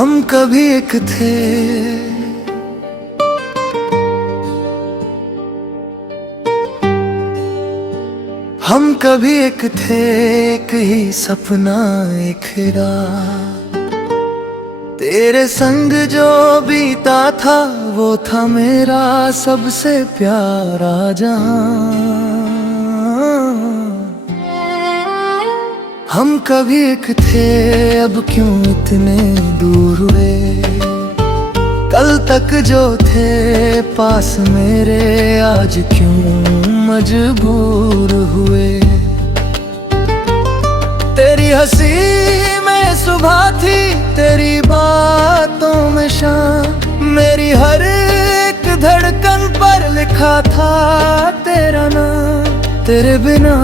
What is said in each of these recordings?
हम कभी एक थे, हम कभी एक थे, एक ही सपना एक रात। तेरे संग जो बीता था वो था मेरा सबसे प्यारा जहां। हम कभी एक थे, अब क्यों इतने दूर हुए। कल तक जो थे पास मेरे, आज क्यों मजबूर हुए। तेरी हंसी में सुबह थी, तेरी बातों में शाम। मेरी हर एक धड़कन पर लिखा था तेरा नाम। तेरे बिना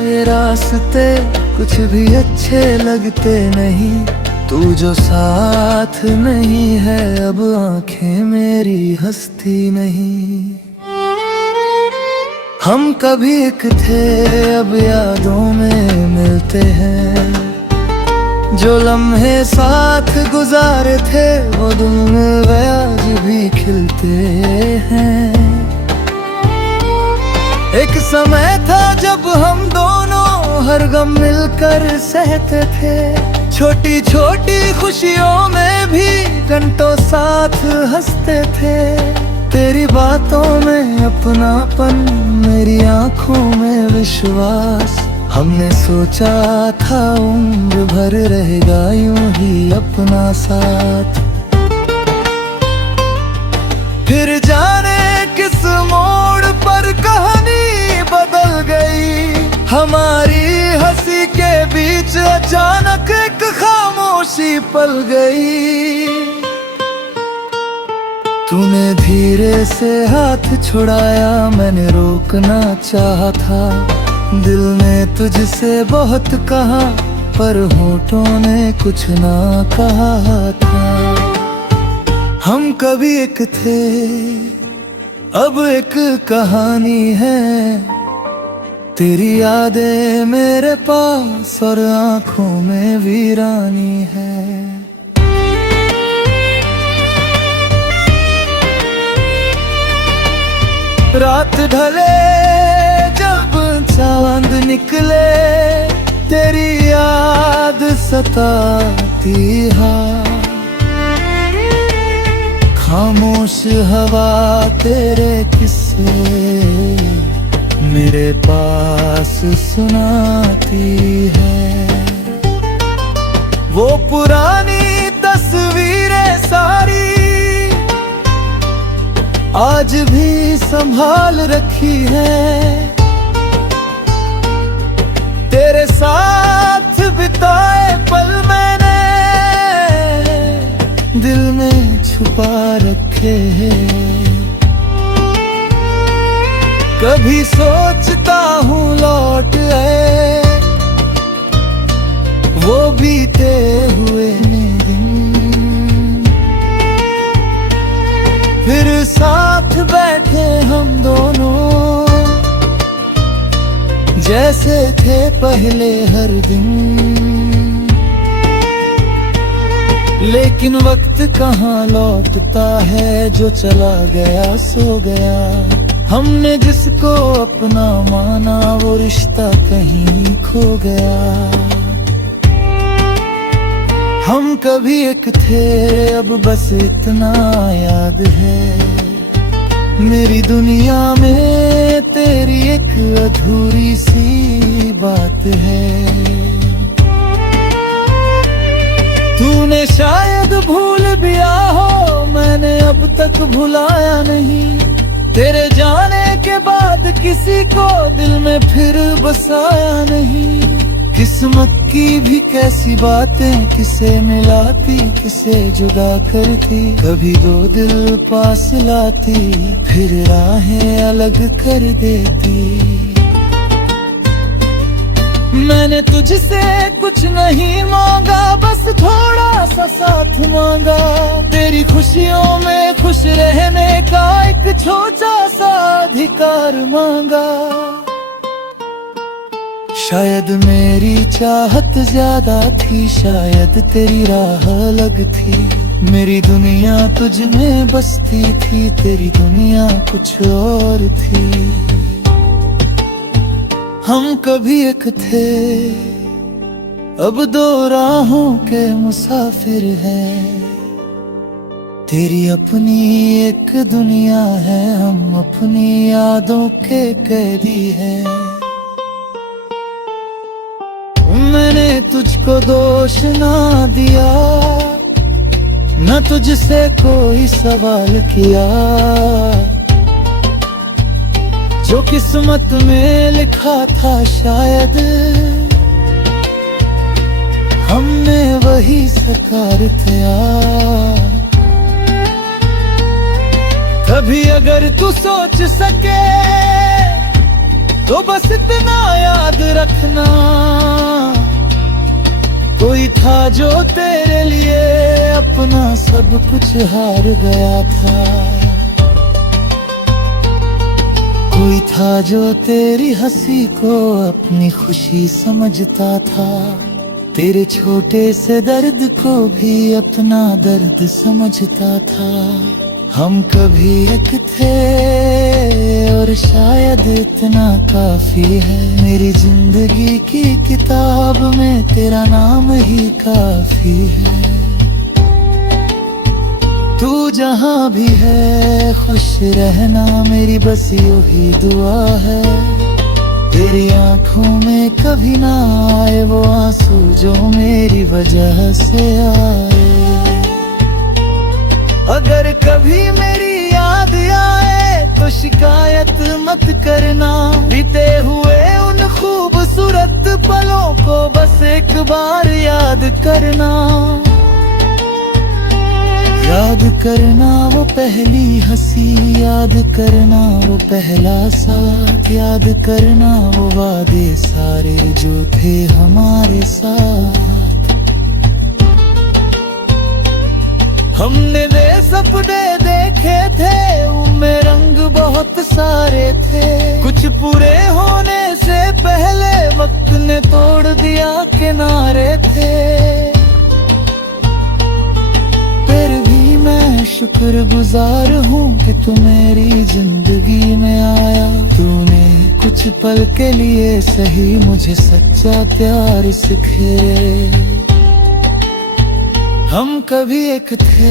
ये रास्ते कुछ भी अच्छे लगते नहीं। तू जो साथ नहीं है, अब आंखें मेरी हंसती नहीं। हम कभी एक थे, अब यादों में मिलते हैं। जो लम्हे साथ गुजारे थे वो दिन आज भी खिलते हैं। एक समय था जब हम दोनों हर गम मिलकर सहते थे। छोटी छोटी खुशियों में भी घंटों साथ हंसते थे। तेरी बातों में अपनापन, मेरी आंखों में विश्वास। हमने सोचा था उम्र भर रहेगा यूं ही अपना साथ। फिर जाने किस मोड़ पर कहानी बदल गई। हमारी हंसी के बीच अचानक एक खामोशी पल गई। तूने धीरे से हाथ छुड़ाया, मैंने रोकना चाहा था। दिल ने तुझसे बहुत कहा, पर होठों ने कुछ ना कहा था। हम कभी एक थे, अब एक कहानी है। तेरी यादें मेरे पास और आंखों में वीरानी है। रात ढले जब चांद निकले, तेरी याद सताती है। खामोश हवा तेरे किस्से मेरे पास सुनाती है। वो पुरानी तस्वीरें सारी आज भी संभाल रखी है। तेरे साथ बिताए पल मैंने दिल में छुपा रखे हैं। कभी सोचता हूँ लौट आए वो बीते हुए दिन। फिर साथ बैठे हम दोनों, जैसे थे पहले हर दिन। लेकिन वक्त कहाँ लौटता है, जो चला गया सो गया। हमने जिसको अपना माना, वो रिश्ता कहीं खो गया। हम कभी एक थे, अब बस इतना याद है। मेरी दुनिया में तेरी एक अधूरी सी बात है। तूने शायद भूल गया हो, मैंने अब तक भुलाया नहीं। तेरे जाने के बाद किसी को दिल में फिर बसाया नहीं। किस्मत की भी कैसी बातें, किसे मिलाती किसे जुदा करती। कभी दो दिल पास लाती, फिर राहें अलग कर देती। मैंने तुझसे कुछ नहीं मांगा, बस थोड़ा सा साथ मांगा। तेरी खुशियों में खुश रहने का एक छोटा सा अधिकार मांगा। शायद मेरी चाहत ज्यादा थी, शायद तेरी राह अलग थी। मेरी दुनिया तुझ में बसती थी, तेरी दुनिया कुछ और थी। हम कभी एक थे, अब दो राहों के मुसाफिर हैं। तेरी अपनी एक दुनिया है, हम अपनी यादों के कैदी हैं। मैंने तुझको दोष ना दिया, न तुझसे कोई सवाल किया। जो किस्मत में लिखा था शायद हमने वही साकार किया। कभी अगर तू सोच सके तो बस इतना याद रखना, कोई था जो तेरे लिए अपना सब कुछ हार गया था। कोई था जो तेरी हंसी को अपनी खुशी समझता था। तेरे छोटे से दर्द को भी अपना दर्द समझता था। हम कभी एक थे और शायद इतना काफी है। मेरी जिंदगी की किताब में तेरा नाम ही काफी है। तू जहाँ भी है खुश रहना, मेरी बस यही दुआ है। तेरी आंखों में कभी ना आए वो आंसू जो मेरी वजह से आए। अगर कभी मेरी याद आए तो शिकायत मत करना। बीते हुए उन खूबसूरत पलों को बस एक बार याद करना। याद करना वो पहली हंसी, याद करना वो पहला साथ, याद करना वो वादे सारे जो थे हमारे साथ। हमने वे सपने देखे थे, उनमें रंग बहुत सारे थे। कुछ पूरे होने से पहले वक्त ने तोड़ दिया किनारे थे। फिर भी मैं शुक्रगुजार हूँ कि तू मेरी जिंदगी में आया। तूने कुछ पल के लिए सही मुझे सच्चा प्यार सिखाया। हम कभी एक थे।